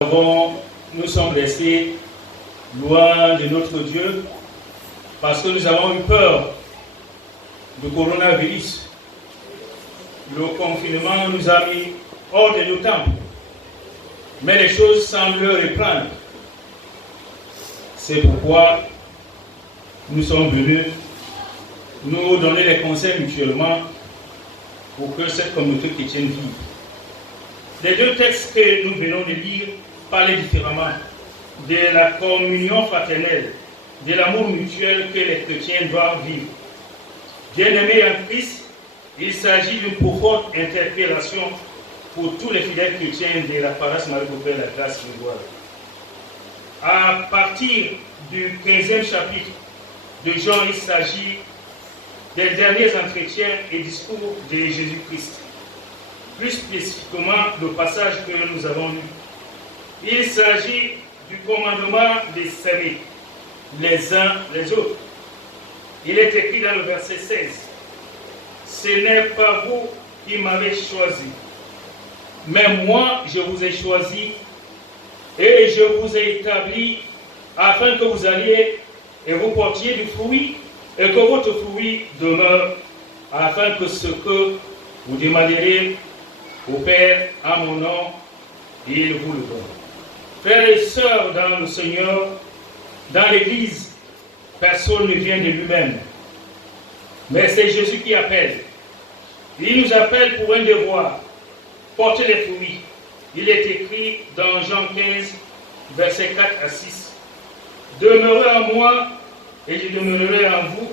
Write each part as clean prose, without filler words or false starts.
Nous sommes restés loin de notre Dieu parce que nous avons eu peur du coronavirus. Le confinement nous a mis hors de nos temples. Mais les choses semblent reprendre. C'est pourquoi nous sommes venus nous donner les conseils mutuellement pour que cette communauté chrétienne vive. Les deux textes que nous venons de lire parlent différemment de la communion fraternelle, de l'amour mutuel que les chrétiens doivent vivre. Bien-aimés en Christ, il s'agit d'une profonde interpellation pour tous les fidèles chrétiens de la paroisse Marie-Beaupère la Grâce de Gloire. À partir du 15e chapitre de Jean, il s'agit des derniers entretiens et discours de Jésus-Christ. Plus spécifiquement, le passage que nous avons lu. Il s'agit du commandement de s'aimer les uns les autres. Il est écrit dans le verset 16. Ce n'est pas vous qui m'avez choisi, mais moi je vous ai choisi et je vous ai établi afin que vous alliez et vous portiez du fruit et que votre fruit demeure, afin que ce que vous demanderez au Père en mon nom, il vous le donne. Frères et sœurs dans le Seigneur, dans l'Église, personne ne vient de lui-même. Mais c'est Jésus qui appelle. Il nous appelle pour un devoir, porter les fruits. Il est écrit dans Jean 15, versets 4 à 6. Demeurez en moi et je demeurerai en vous.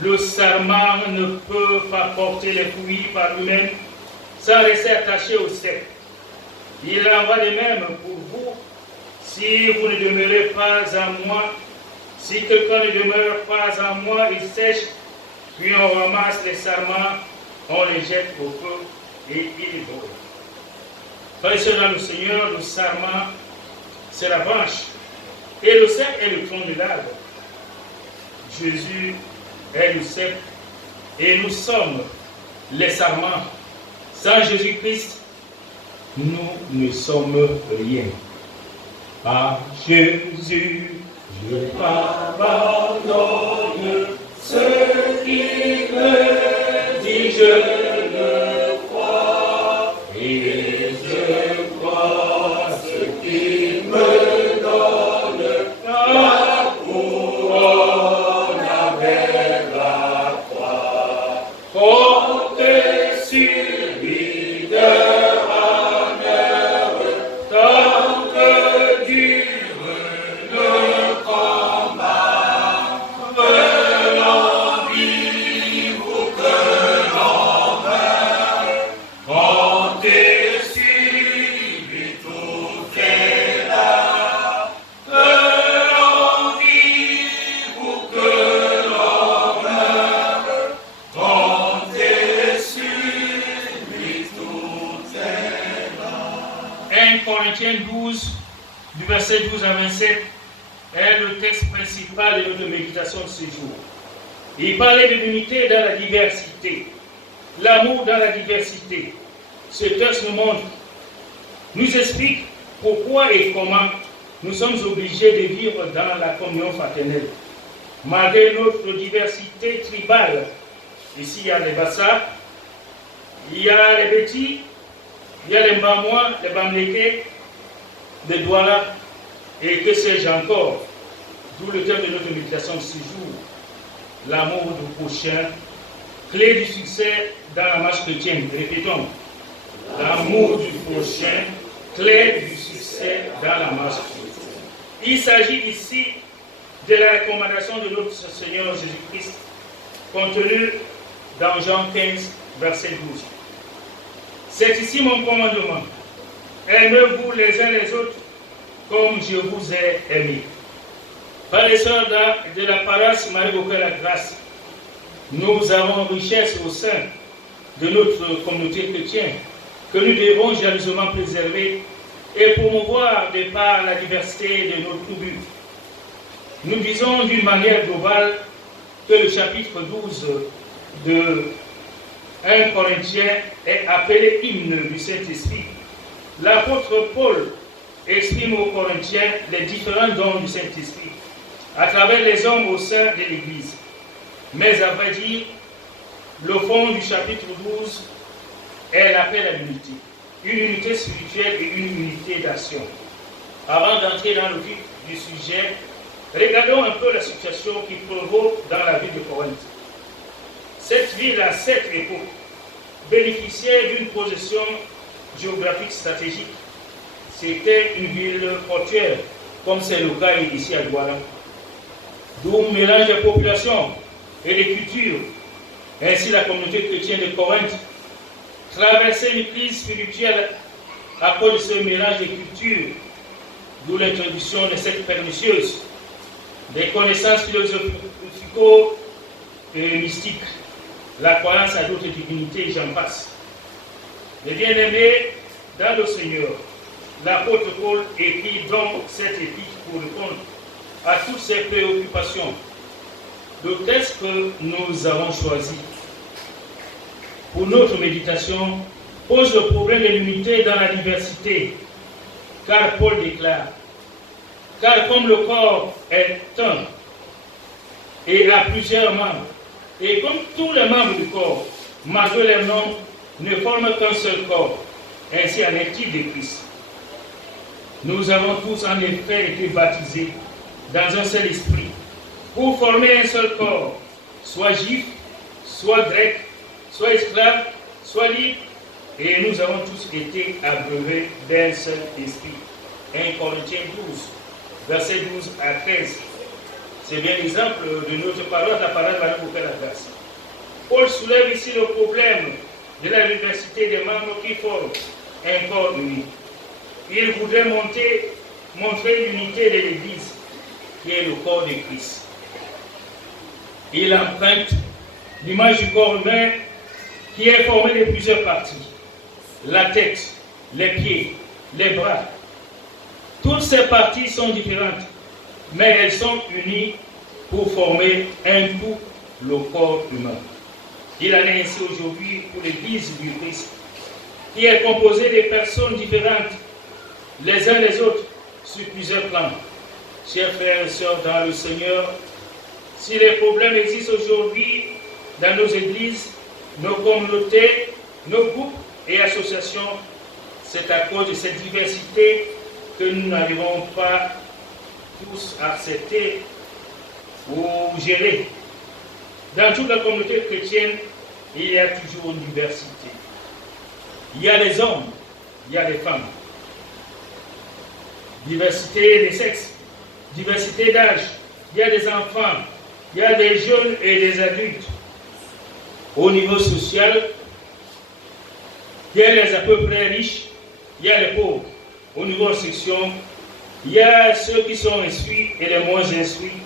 Le sarment ne peut pas porter les fruits par lui-même sans rester attaché au cep. Il en va de même pour vous. Si vous ne demeurez pas en moi, si quelqu'un ne demeure pas en moi, il sèche, puis on ramasse les sarments, on les jette au feu et il brûle. Frères et sœurs dans le Seigneur, le sarment, c'est la branche. Et le cep est le tronc de l'arbre. Jésus est le cep et nous sommes les sarments. Sans Jésus-Christ, nous ne sommes rien. Par Jésus, je pardonne ce qui me dit, je le crois, et je crois ce qui me donne la couronne avec la croix. Portez sur lui de honneur, tant que dure le combat, que l'on vive ou que l'on meure, comptez sur lui, tout est là, que l'on vive ou que l'on meure, comptez sur lui, tout est là. 1 Corinthiens 12, du verset 12 à 27, est le texte principal de notre méditation de ce jour. Il parlait de l'unité dans la diversité, l'amour dans la diversité. Ce texte nous explique pourquoi et comment nous sommes obligés de vivre dans la communion fraternelle. Malgré notre diversité tribale, ici il y a les Bassa, il y a les Bétis, il y a les Mbamouas, les Bamlékés, les Douala, et que sais-je encore. D'où le thème de notre méditation de ce jour. L'amour du prochain, clé du succès dans la marche chrétienne. Répétons. L'amour du prochain, clé du succès dans la marche chrétienne. Il s'agit ici de la recommandation de notre Seigneur Jésus-Christ, contenue dans Jean 15, verset 12. C'est ici mon commandement. Aimez-vous les uns les autres comme je vous ai aimé. Frères et sœurs de la paroisse Marie-Beaupère la Grâce, nous avons richesse au sein de notre communauté chrétienne que nous devons jalousement préserver et promouvoir de par la diversité de nos tribus. Nous disons d'une manière globale que le chapitre 12 de 1 Corinthiens est appelé hymne du Saint-Esprit. L'apôtre Paul exprime aux Corinthiens les différents dons du Saint-Esprit à travers les hommes au sein de l'Église. Mais à vrai dire, le fond du chapitre 12 est l'appel à l'unité. Une unité spirituelle et une unité d'action. Avant d'entrer dans le vif du sujet, regardons un peu la situation qui prévaut dans la ville de Corinthe. Cette ville, à cette époque, bénéficiait d'une position géographique stratégique. C'était une ville portuaire, comme c'est le cas ici à Douala. D'où un mélange de population et de cultures. Ainsi, la communauté chrétienne de Corinthe traversait une crise spirituelle à cause de ce mélange de cultures, d'où l'introduction de cette pernicieuse, des connaissances philosophico et mystiques, la croyance à d'autres divinités, j'en passe. Les bien-aimés dans le Seigneur, l'apôtre Paul écrit donc cette épître pour répondre à toutes ces préoccupations. Le texte que nous avons choisi pour notre méditation pose le problème de l'unité dans la diversité, car Paul déclare, car comme le corps est un et a plusieurs membres, et comme tous les membres du corps, malgré les noms, ne forment qu'un seul corps, ainsi en est-il de Christ. Nous avons tous en effet été baptisés dans un seul esprit, pour former un seul corps, soit juif, soit grec, soit esclave, soit libre, et nous avons tous été abreuvés d'un seul esprit. 1 Corinthiens 12, versets 12 à 13. C'est bien l'exemple de notre parole, la parole va nous faire la grâce. Paul soulève ici le problème de la diversité des membres qui forment un corps uni. Il voudrait montrer l'unité de l'Église, qui est le corps de Christ. Il emprunte l'image du corps humain qui est formé de plusieurs parties. La tête, les pieds, les bras. Toutes ces parties sont différentes, mais elles sont unies pour former un tout, le corps humain. Il en est ainsi aujourd'hui pour l'Église du Christ, qui est composée de personnes différentes, les uns les autres, sur plusieurs plans. Chers frères et sœurs dans le Seigneur, si les problèmes existent aujourd'hui dans nos églises, nos communautés, nos groupes et associations, c'est à cause de cette diversité que nous n'arrivons pas tous à accepter ou gérer. Dans toute la communauté chrétienne, il y a toujours une diversité. Il y a les hommes, il y a les femmes. Diversité des sexes, diversité d'âge, il y a des enfants, il y a des jeunes et des adultes. Au niveau social, il y a les à peu près riches, il y a les pauvres. Au niveau section, il y a ceux qui sont instruits et les moins instruits.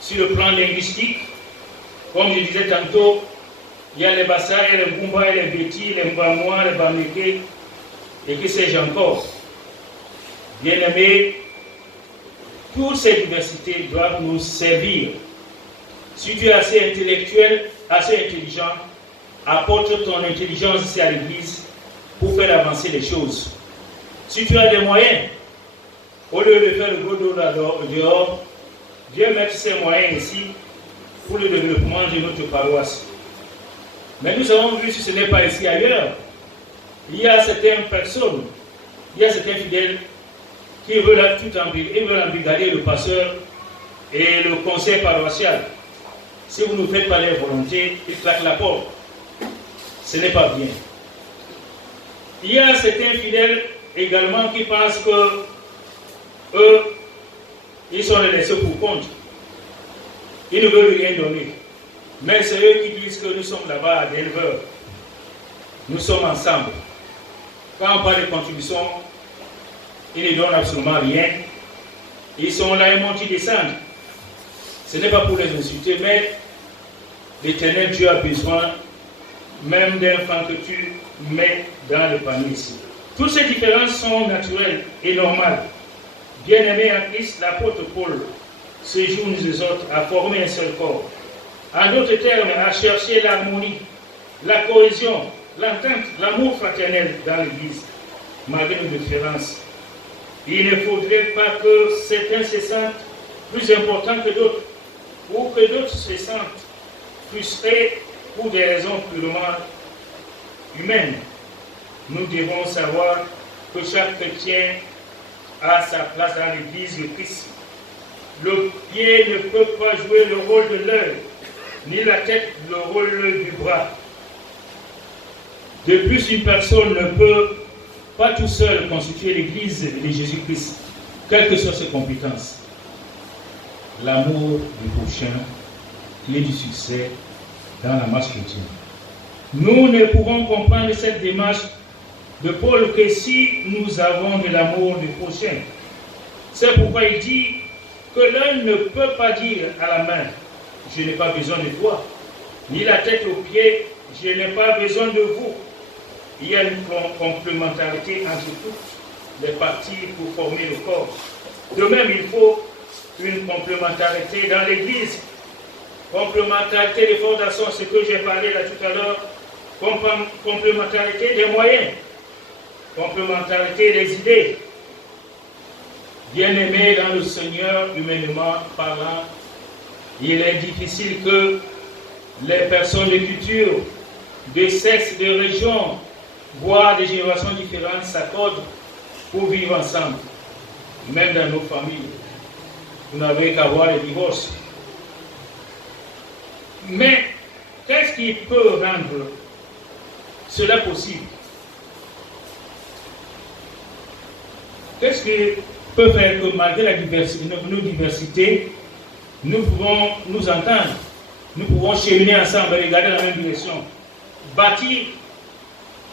Sur le plan linguistique, comme je disais tantôt, il y a les Bassa, les Bumba, les Béti, les Mbamois, les Bameke, et que sais-je encore. Bien-aimés, toutes ces diversités doivent nous servir. Si tu es assez intellectuel, assez intelligent, apporte ton intelligence ici à l'Église pour faire avancer les choses. Si tu as des moyens, au lieu de faire le gros dos dehors, viens mettre ces moyens ici pour le développement de notre paroisse. Mais nous avons vu, si ce n'est pas ici ailleurs, il y a certaines personnes, il y a certains fidèles qui veulent tout embrigader le pasteur et le conseil paroissial. Si vous ne faites pas leur volonté, ils claquent la porte. Ce n'est pas bien. Il y a certains fidèles également qui pensent que eux, ils sont laissés pour compte. Ils ne veulent rien donner. Mais c'est eux qui disent que nous sommes là-bas à Denver. Nous sommes ensemble. Quand on parle de contribution, ils ne donnent absolument rien. Ils sont là et montent, ils descendent. Ce n'est pas pour les insulter, mais l'Éternel Dieu a besoin même d'un franc que tu mets dans le panier ici. Toutes ces différences sont naturelles et normales. Bien-aimés en Christ, l'apôtre Paul se joue nous les autres à former un seul corps. En d'autres termes, à chercher l'harmonie, la cohésion, l'entente, l'amour fraternel dans l'Église, malgré nos différences. Il ne faudrait pas que certains se sentent plus importants que d'autres, ou que d'autres se sentent frustrés pour des raisons purement humaines. Nous devons savoir que chaque chrétien a sa place dans l'Église de Christ. Le pied ne peut pas jouer le rôle de l'œil, ni la tête le rôle du bras. De plus, une personne ne peut pas tout seul constituer l'Église de Jésus-Christ, quelles que soient ses compétences. L'amour du prochain, clé du succès dans la marche chrétienne. Nous ne pouvons comprendre cette démarche de Paul que si nous avons de l'amour du prochain. C'est pourquoi il dit que l'un ne peut pas dire à la main, je n'ai pas besoin de toi, ni la tête aux pieds, je n'ai pas besoin de vous. Il y a une complémentarité entre toutes les parties pour former le corps. De même, il faut une complémentarité dans l'Église. Complémentarité des fondations, ce que j'ai parlé là tout à l'heure. Complémentarité des moyens. Complémentarité des idées. Bien-aimés dans le Seigneur, humainement parlant, il est difficile que les personnes de culture, de sexe, de région, voire des générations différentes s'accordent pour vivre ensemble. Même dans nos familles, vous n'avez qu'à voir les divorces. Mais qu'est-ce qui peut rendre cela possible? Qu'est-ce qui peut faire que malgré la diversité, nos diversités, nous pouvons nous entendre, nous pouvons cheminer ensemble et regarder la même direction, bâtir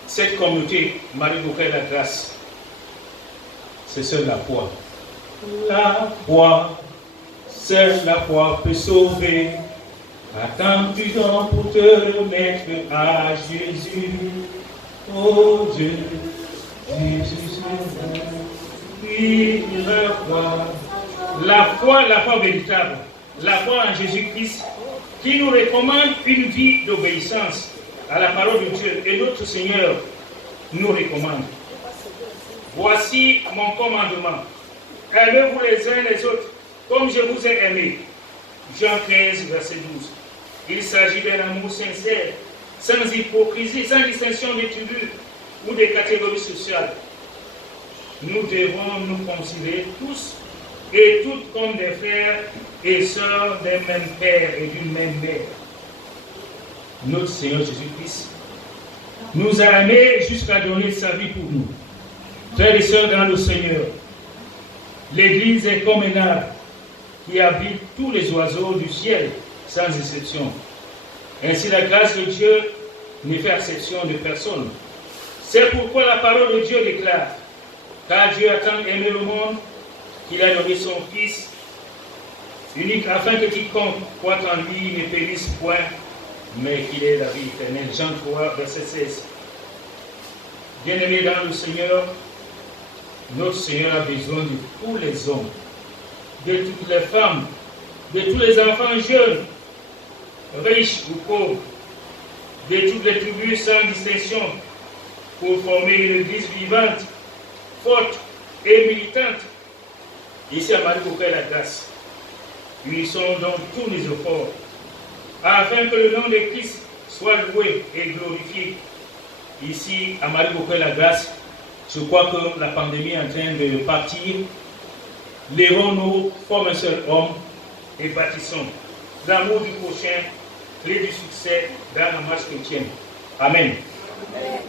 cette communauté, Marie-Bouquet la grâce? C'est seule la foi. La foi, seule la foi peut sauver. Attends-tu donc pour te remettre à Jésus? Oh Dieu, Jésus, oui, la foi véritable, la foi en Jésus-Christ, qui nous recommande une vie d'obéissance à la parole de Dieu, et notre Seigneur nous recommande. Voici mon commandement. Aimez-vous les uns les autres comme je vous ai aimé. Jean 15, verset 12. Il s'agit d'un amour sincère, sans hypocrisie, sans distinction de tribus ou de catégories sociales. Nous devons nous considérer tous et toutes comme des frères et sœurs d'un même père et d'une même mère. Notre Seigneur Jésus-Christ nous a aimés jusqu'à donner sa vie pour nous. Frères et sœurs dans le Seigneur, l'Église est comme un arbre qui habite tous les oiseaux du ciel, sans exception. Ainsi, la grâce de Dieu ne fait exception de personne. C'est pourquoi la parole de Dieu déclare: car Dieu a tant aimé le monde qu'il a donné son Fils unique, afin que quiconque croit en lui ne périsse point, mais qu'il ait la vie éternelle. Jean 3, verset 16. Bien-aimés dans le Seigneur, notre Seigneur a besoin de tous les hommes, de toutes les femmes, de tous les enfants jeunes, riches ou pauvres, de toutes les tribus sans distinction, pour former une Église vivante, forte et militante. Ici à Marie-Bouquet la grâce, unissons donc tous les efforts, afin que le nom de Christ soit loué et glorifié. Ici à Marie-Bouquet la grâce, je crois que la pandémie est en train de partir. Lèvons-nous comme un seul homme et bâtissons l'amour du prochain, clé du succès dans la marche chrétienne. Amen. Amen.